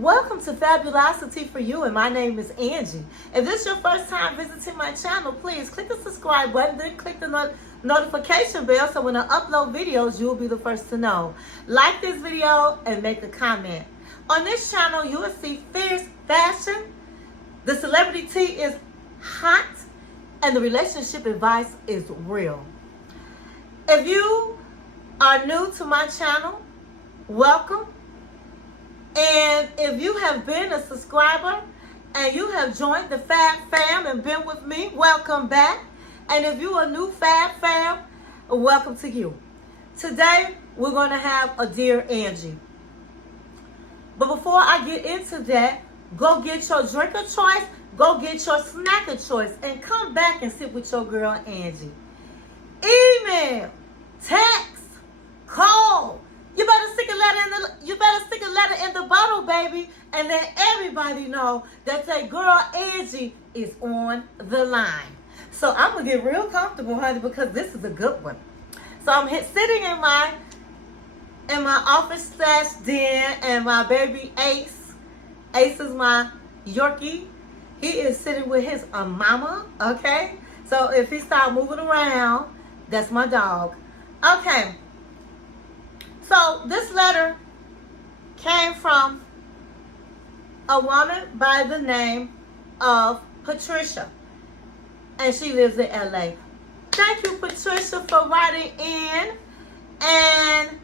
Welcome to Fabulosity for you, and my name is Angie. If this is your first time visiting my channel, please click the subscribe button, then click the notification bell so when I upload videos, you will be the first to know. Like this video and make a comment. On this channel, you will see fierce fashion, the celebrity tea is hot, and the relationship advice is real. If you are new to my channel, welcome. And if you have been a subscriber and you have joined the Fab Fam and been with me, welcome back. And if you're a new Fab Fam, welcome to you. Today, we're going to have a Dear Angie. But before I get into that, go get your drink of choice, go get your snack of choice, and come back and sit with your girl Angie. Email, text, call. You better stick a letter in the bottle, baby, and let everybody know that that girl Angie is on the line. So I'm gonna get real comfortable, honey, because this is a good one. So I'm sitting in my office / den, and my baby Ace. Ace is my Yorkie. He is sitting with his mama. Okay. So if he starts moving around, that's my dog. Okay. So this letter came from a woman by the name of Patricia, and she lives in LA. Thank you, Patricia, for writing in. And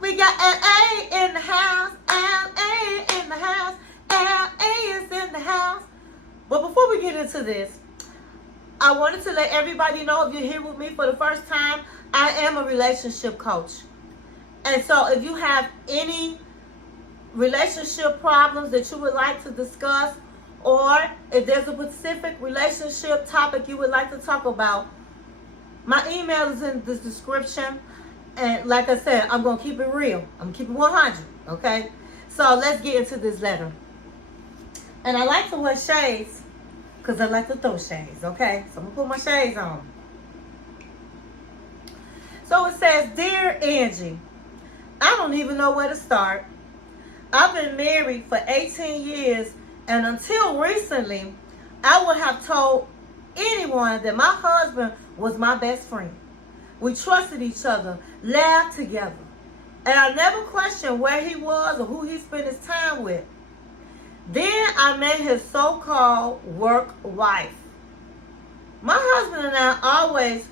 we got LA in the house, LA in the house, LA is in the house. But before we get into this, I wanted to let everybody know, if you're here with me for the first time, I am a relationship coach. And so if you have any relationship problems that you would like to discuss, or if there's a specific relationship topic you would like to talk about, my email is in the description. And like I said, I'm going to keep it real. I'm going to keep it 100, okay? So let's get into this letter. And I like to wear shades because I like to throw shades, okay? So I'm going to put my shades on. So it says, Dear Angie, I don't even know where to start. I've been married for 18 years, and until recently, I would have told anyone that my husband was my best friend. We trusted each other, laughed together, and I never questioned where he was or who he spent his time with. Then I met his so-called work wife. My husband and I always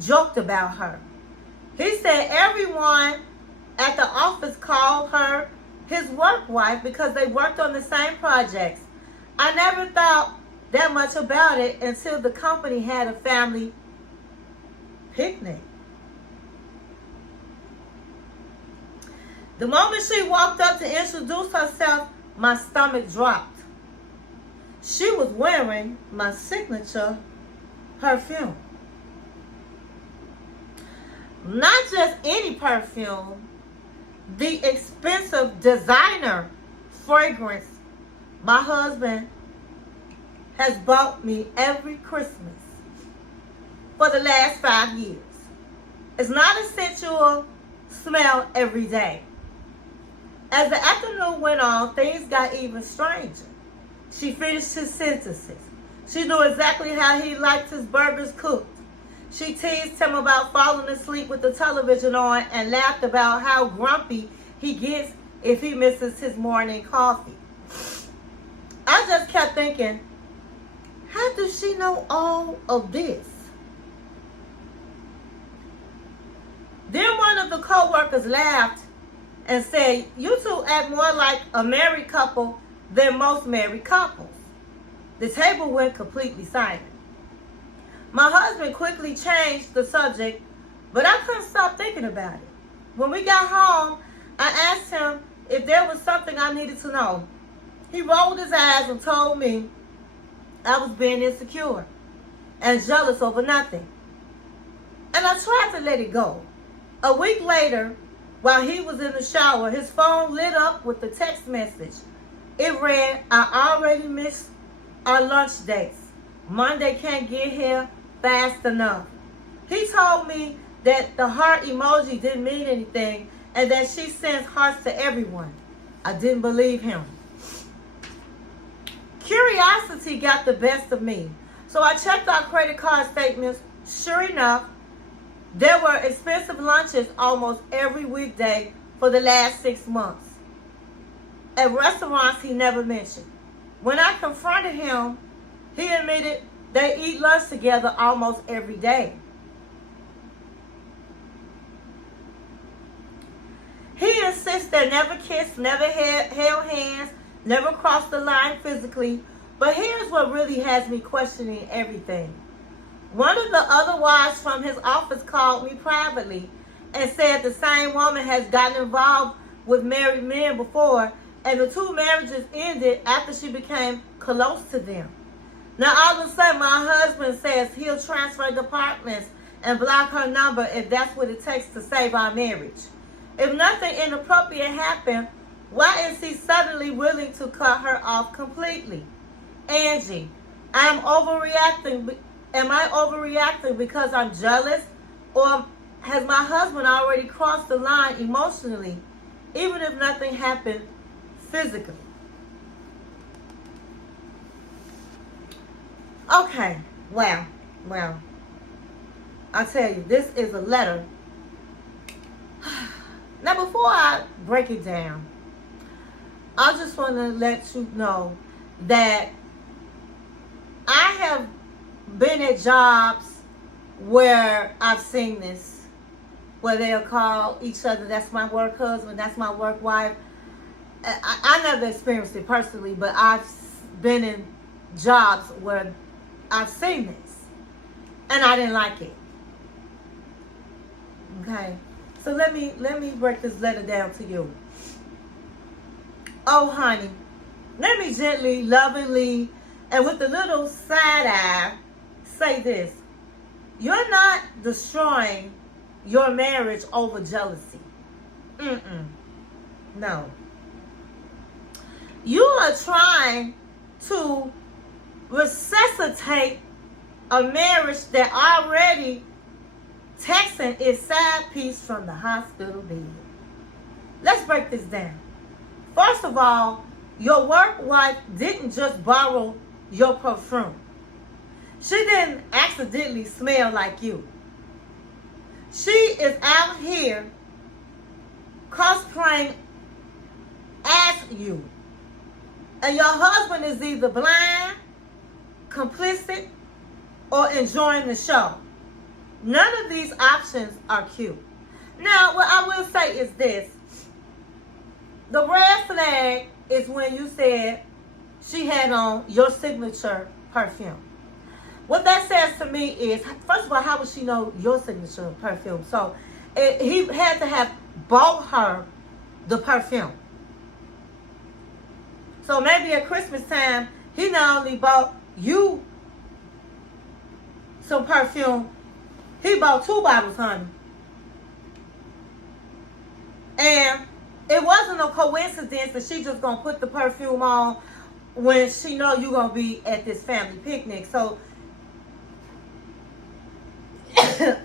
joked about her. He said everyone at the office called her his work wife because they worked on the same projects. I never thought that much about it until the company had a family picnic. The moment she walked up to introduce herself, my stomach dropped. She was wearing my signature perfume. Not just any perfume, the expensive designer fragrance my husband has bought me every Christmas for the last 5 years. It's not a sensual smell every day. As the afternoon went on, things got even stranger. She finished his sentences. She knew exactly how he liked his burgers cooked. She teased him about falling asleep with the television on and laughed about how grumpy he gets if he misses his morning coffee. I just kept thinking, how does she know all of this? Then one of the co-workers laughed and said, you two act more like a married couple than most married couples. The table went completely silent. My husband quickly changed the subject, but I couldn't stop thinking about it. When we got home, I asked him if there was something I needed to know. He rolled his eyes and told me I was being insecure and jealous over nothing. And I tried to let it go. A week later, while he was in the shower, his phone lit up with a text message. It read, I already missed our lunch dates. Monday can't get here fast enough. He told me that the heart emoji didn't mean anything and that she sends hearts to everyone. I didn't believe him. Curiosity got the best of me. So I checked our credit card statements. Sure enough, there were expensive lunches almost every weekday for the last 6 months at restaurants he never mentioned. When I confronted him, he admitted they eat lunch together almost every day. He insists they never kissed, never held hands, never crossed the line physically. But here's what really has me questioning everything. One of the other wives from his office called me privately and said the same woman has gotten involved with married men before, and the 2 marriages ended after she became close to them. Now all of a sudden my husband says he'll transfer departments and block her number if that's what it takes to save our marriage. If nothing inappropriate happened, why is he suddenly willing to cut her off completely? Angie, I'm overreacting. Am I overreacting because I'm jealous? Or has my husband already crossed the line emotionally, even if nothing happened physically? Okay, well, I tell you, this is a letter. Now, before I break it down, I just want to let you know that I have been at jobs where I've seen this, where they'll call each other, that's my work husband, that's my work wife. I never experienced it personally, but I've been in jobs where I've seen this, and I didn't like it. Okay, so let me break this letter down to you. Oh, honey, let me gently, lovingly, and with a little side eye say this. You're not destroying your marriage over jealousy. No. You are trying to resuscitate a marriage that already texting its side piece from the hospital bed. Let's break this down. First of all, your work wife didn't just borrow your perfume. She didn't accidentally smell like you. She is out here cosplaying as you. And your husband is either blind, complicit, or enjoying the show. None of these options are cute. Now, what I will say is this. The red flag is when you said she had on your signature perfume. What that says to me is, first of all, how would she know your signature perfume? So he had to have bought her the perfume. So maybe at Christmas time, he not only bought you some perfume, he bought 2 bottles, honey. And it wasn't a coincidence that she just gonna put the perfume on when she know you gonna be at this family picnic. So,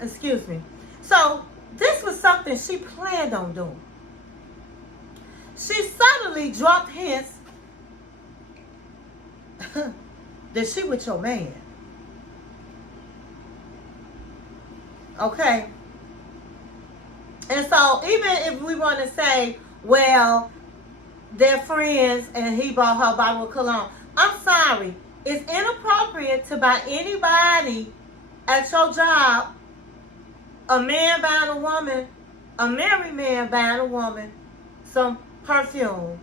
excuse me. So this was something she planned on doing. She suddenly dropped hints that she with your man. Okay? And so even if we want to say, well, they're friends and he bought her a bottle of cologne, I'm sorry. It's inappropriate to buy anybody at your job, a man buying a woman, a married man buying a woman, some perfume.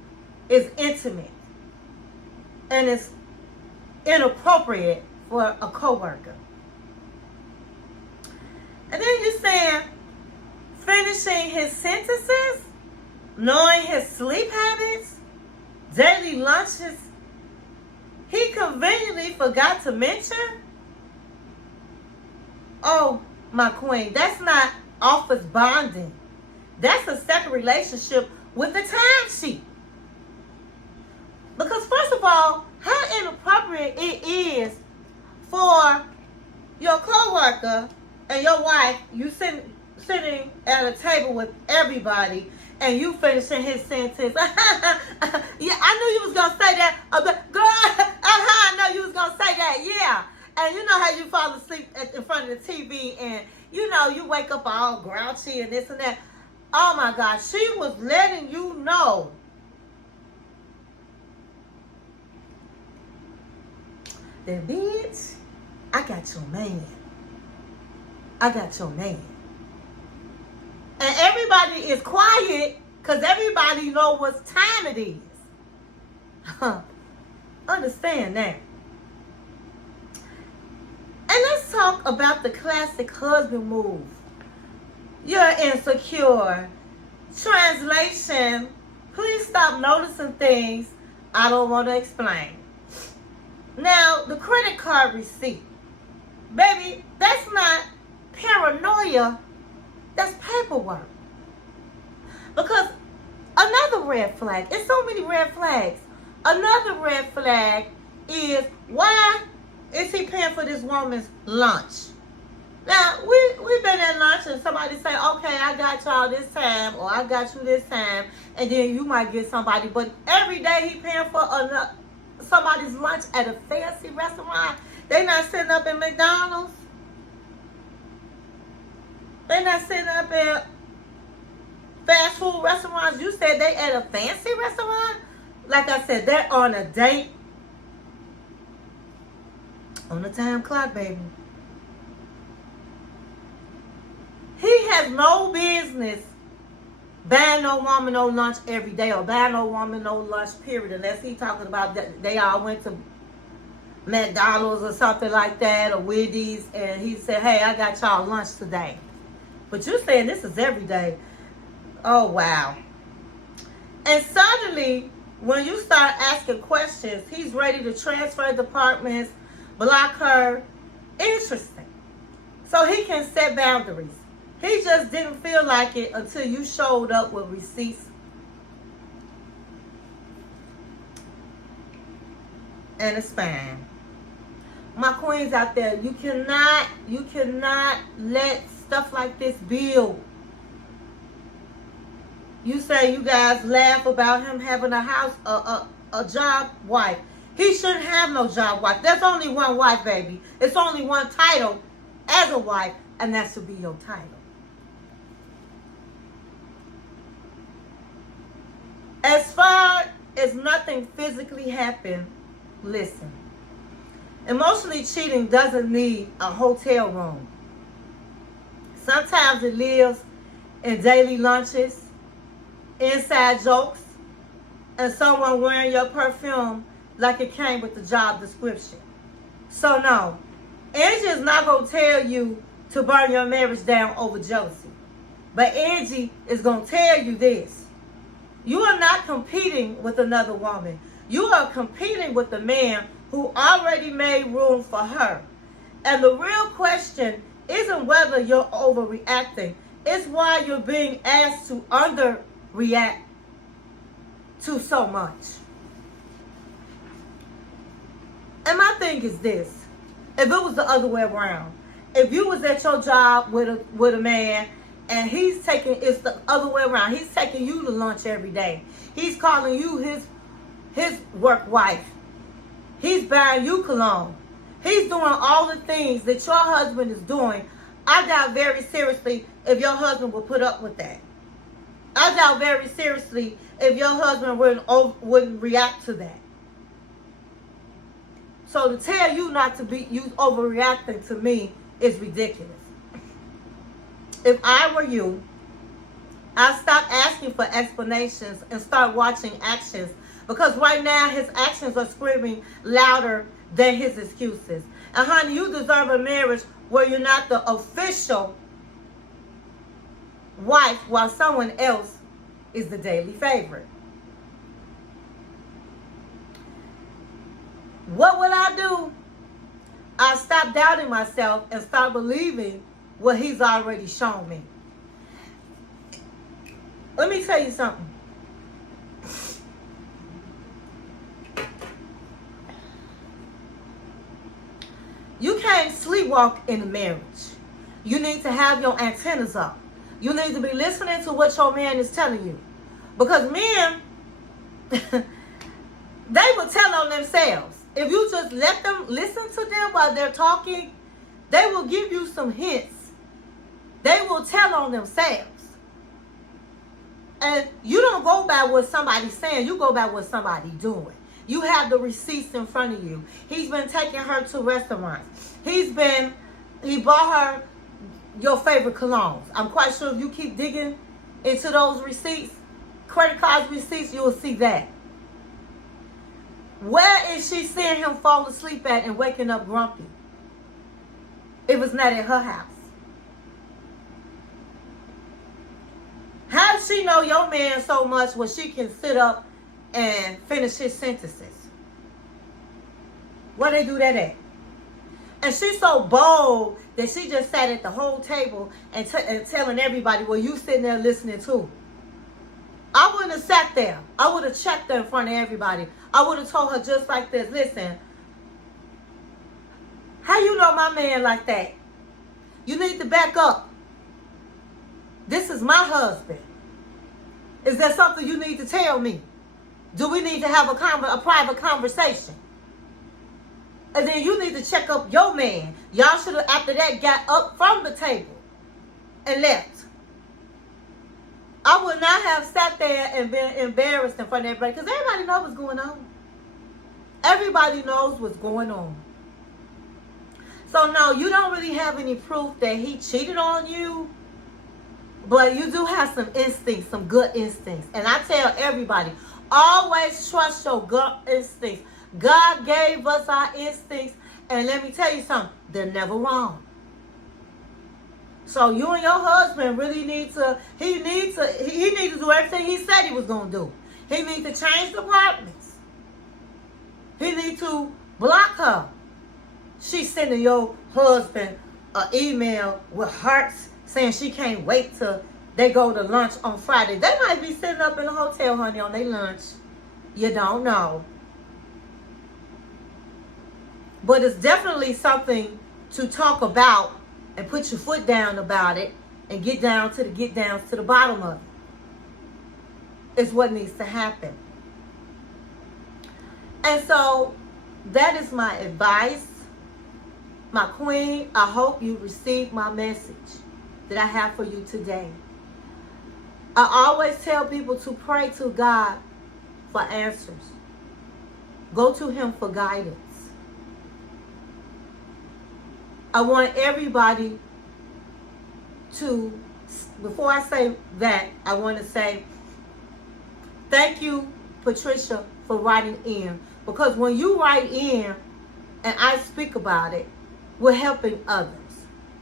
Is intimate. And it's inappropriate for a coworker. And then you're saying finishing his sentences, knowing his sleep habits, daily lunches, he conveniently forgot to mention. Oh, my queen, that's not office bonding. That's a separate relationship with the timesheet. Because first of all, how inappropriate it is for your coworker and your wife, you sitting at a table with everybody, and you finishing his sentence. Yeah, I knew you was gonna say that. Girl, I know you was gonna say that. Yeah. And you know how you fall asleep in front of the TV, and you know you wake up all grouchy and this and that. Oh my God, she was letting you know that, bitch, I got your man. I got your man. And everybody is quiet because everybody know what time it is. Understand that. And let's talk about the classic husband move. You're insecure. Translation, please stop noticing things I don't want to explain. Now, the credit card receipt. Baby, that's not paranoia. That's paperwork. Because another red flag, it's so many red flags. Another red flag is, why is he paying for this woman's lunch? Now, we've been at lunch and somebody say, okay, I got y'all this time, or I got you this time, and then you might get somebody. But every day he paying for somebody's lunch at a fancy restaurant. They not sitting up in McDonald's. They not sitting up at fast food restaurants. You said they at a fancy restaurant? Like I said, they're on a date. On the time clock, baby. He has no business buying no woman no lunch every day, or buying no woman no lunch, period. Unless he talking about that they all went to McDonald's or something like that, or Wendy's, and he said, hey, I got y'all lunch today. But you're saying this is every day. Oh, wow. And suddenly, when you start asking questions, he's ready to transfer departments, block her. Interesting. So he can set boundaries. He just didn't feel like it until you showed up with receipts and a spam. My queens out there, you cannot let stuff like this build. You say you guys laugh about him having a house, a job wife. He shouldn't have no job wife. There's only one wife, baby. It's only one title as a wife, and that should be your title. As far as nothing physically happened, listen. Emotionally cheating doesn't need a hotel room. Sometimes it lives in daily lunches, inside jokes, and someone wearing your perfume like it came with the job description. So no, Angie is not going to tell you to burn your marriage down over jealousy. But Angie is going to tell you this. You are not competing with another woman. You are competing with the man who already made room for her. And the real question isn't whether you're overreacting. It's why you're being asked to underreact to so much. And my thing is this. If it was the other way around, if you was at your job with a man, and he's taking, it's the other way around. He's taking you to lunch every day. He's calling you his work wife. He's buying you cologne. He's doing all the things that your husband is doing. I doubt very seriously if your husband would put up with that. I doubt very seriously if your husband wouldn't react to that. So to tell you not to be you overreacting to me is ridiculous. If I were you, I'd stop asking for explanations and start watching actions. Because right now, his actions are screaming louder than his excuses. And honey, you deserve a marriage where you're not the official wife while someone else is the daily favorite. What will I do? I'll stop doubting myself and start believing what he's already shown me. Let me tell you something. You can't sleepwalk in a marriage. You need to have your antennas up. You need to be listening to what your man is telling you. Because men, they will tell on themselves. If you just let them listen to them while they're talking, they will give you some hints. They will tell on themselves. And you don't go by what somebody's saying. You go by what somebody's doing. You have the receipts in front of you. He's been taking her to restaurants. He bought her your favorite colognes. I'm quite sure if you keep digging into those receipts, credit card receipts, you will see that. Where is she seeing him fall asleep at and waking up grumpy? It was not at her house. How does she know your man so much where she can sit up and finish his sentences? Where they do that at? And she's so bold that she just sat at the whole table and telling everybody, well, you sitting there listening too. I wouldn't have sat there. I would have checked her in front of everybody. I would have told her just like this, listen, how you know my man like that? You need to back up. This is my husband. Is there something you need to tell me? Do we need to have a private conversation? And then you need to check up your man. Y'all should have, after that, got up from the table and left. I would not have sat there and been embarrassed in front of everybody because everybody knows what's going on. Everybody knows what's going on. So, no, you don't really have any proof that he cheated on you. But you do have some instincts, some good instincts. And I tell everybody, always trust your gut instincts. God gave us our instincts. And let me tell you something, they're never wrong. So you and your husband really need to, he needs to do everything he said he was going to do. He needs to change departments. He needs to block her. She's sending your husband an email with hearts saying she can't wait till they go to lunch on Friday. They might be sitting up in the hotel, honey, on their lunch. You don't know. But it's definitely something to talk about and put your foot down about it and get downs to the bottom of it. It's what needs to happen. And so that is my advice. My queen, I hope you received my message that I have for you today. I always tell people to pray to God for answers. Go to him for guidance. I want everybody to, before I say that, I want to say thank you, Patricia, for writing in. Because when you write in and I speak about it, we're helping others.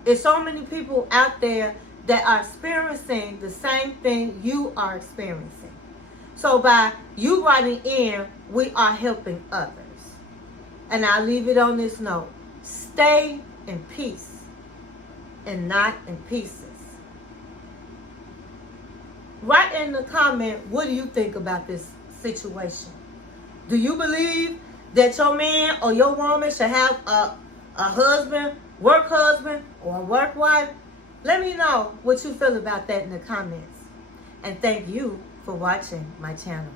There's so many people out there that are experiencing the same thing you are experiencing. So by you writing in, we are helping others. And I'll leave it on this note. Stay in peace and not in pieces. Write in the comment, what do you think about this situation? Do you believe that your man or your woman should have a husband, work husband, or a work wife? Let me know what you feel about that in the comments. And thank you for watching my channel.